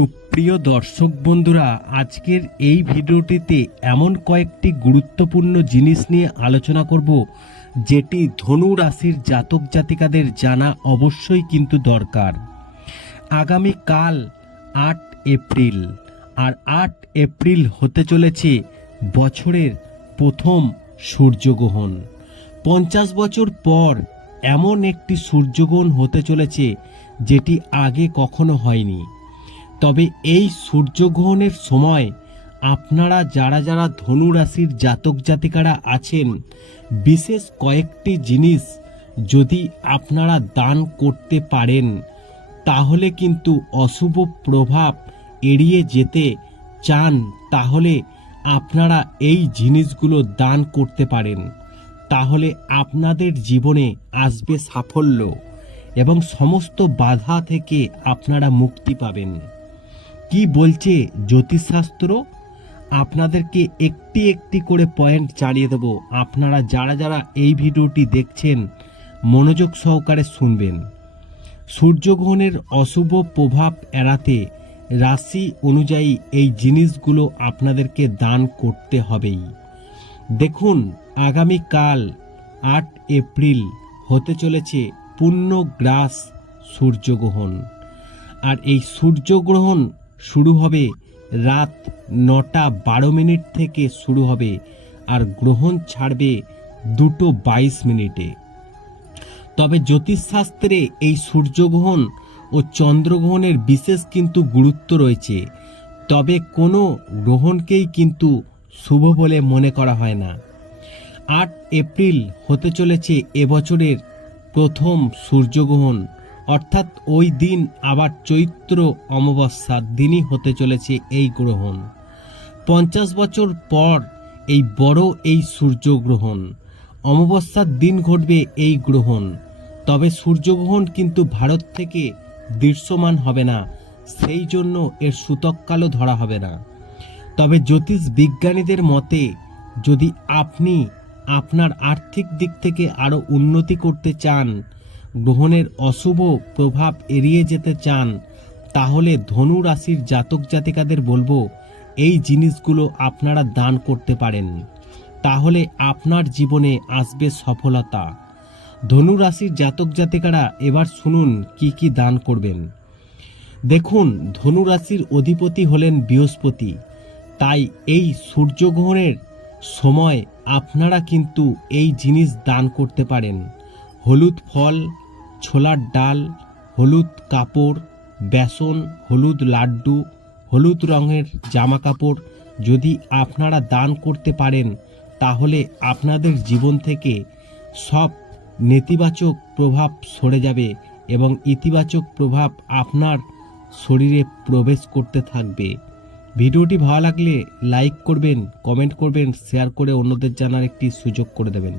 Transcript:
সুপ্রিয় দর্শক বন্ধুরা, আজকের এই ভিডিওটিতে এমন কয়েকটি গুরুত্বপূর্ণ জিনিস নিয়ে আলোচনা করব, যেটি ধনু রাশির জাতক জাতিকাদের জানা অবশ্যই কিন্তু দরকার। আগামী কাল আট এপ্রিল, আর আট এপ্রিল হতে চলেছে বছরের প্রথম সূর্যগ্রহণ। পঞ্চাশ বছর পর এমন একটি সূর্যগ্রহণ হতে চলেছে, যেটি আগে কখনো হয়নি। তবে এই সূর্যগ্রহণের সময় আপনারা যারা যারা ধনু রাশির জাতক জাতিকারা আছেন, বিশেষ কয়েকটি জিনিস যদি আপনারা দান করতে পারেন, তাহলে কিন্তু অশুভ প্রভাব এড়িয়ে যেতে চান, তাহলে আপনারা এই জিনিসগুলো দান করতে পারেন। তাহলে আপনাদের জীবনে আসবে সাফল্য এবং সমস্ত বাধা থেকে আপনারা মুক্তি পাবেন। কি বলছে জ্যোতিষশাস্ত্র? আপনাদেরকে একটি একটি করে পয়েন্ট চালিয়ে দেব। আপনারা যারা যারা এই ভিডিওটি দেখছেন, মনোযোগ সহকারে শুনবেন। সূর্যগ্রহণের অশুভ প্রভাব এড়াতে রাশি অনুযায়ী এই জিনিসগুলো আপনাদেরকে দান করতে হবেই। দেখুন, আগামীকাল আট এপ্রিল হতে চলেছে পূর্ণগ্রাস সূর্যগ্রহণ। আর এই সূর্যগ্রহণ শুরু হবে রাত নটা বারো মিনিট থেকে শুরু হবে আর গ্রহণ ছাড়বে দুটো বাইশ মিনিটে। তবে জ্যোতিষশাস্ত্রে এই সূর্যগ্রহণ ও চন্দ্রগ্রহণের বিশেষ কিন্তু গুরুত্ব রয়েছে। তবে কোনো গ্রহণকেই কিন্তু শুভ বলে মনে করা হয় না। আট এপ্রিল হতে চলেছে এবছরের প্রথম সূর্যগ্রহণ। অর্থাৎ ওই দিন আবার চৈত্র অমাবস্যার দিনই হতে চলেছে এই গ্রহণ। পঞ্চাশ বছর পর এই বড় এই সূর্যগ্রহণ। অমাবস্যার দিন ঘটবে এই গ্রহণ। তবে সূর্যগ্রহণ কিন্তু ভারত থেকে দৃশ্যমান হবে না, সেই জন্য এর সূতককালও ধরা হবে না। তবে জ্যোতিষ বিজ্ঞানীদের মতে, যদি আপনি আপনার আর্থিক দিক থেকে আরও উন্নতি করতে চান গ্রহণের অশুভ প্রভাব এড়িয়ে যেতে চান, তাহলে ধনু রাশির জাতক জাতিকাদের বলব, এই জিনিসগুলো আপনারা দান করতে পারেন। তাহলে আপনার জীবনে আসবে সফলতা। ধনু রাশির জাতক জাতিকারা এবার শুনুন কি কি দান করবেন। দেখুন, ধনু রাশির অধিপতি হলেন বৃহস্পতি। তাই এই সূর্যগ্রহণের সময় আপনারা কিন্তু এই জিনিস দান করতে পারেন। হলুদ ফল ছোলার ডাল, হলুদ কাপড়, বেসন, হলুদ লাড্ডু, হলুদ রঙের জামা কাপড় যদি আপনারা দান করতে পারেন, তাহলে আপনাদের জীবন থেকে সব নেতিবাচক প্রভাব সরে যাবে এবং ইতিবাচক প্রভাব আপনার শরীরে প্রবেশ করতে থাকবে। ভিডিওটি ভালো লাগলে লাইক করবেন, কমেন্ট করবেন, শেয়ার করে অন্যদের জানার একটি সুযোগ করে দেবেন।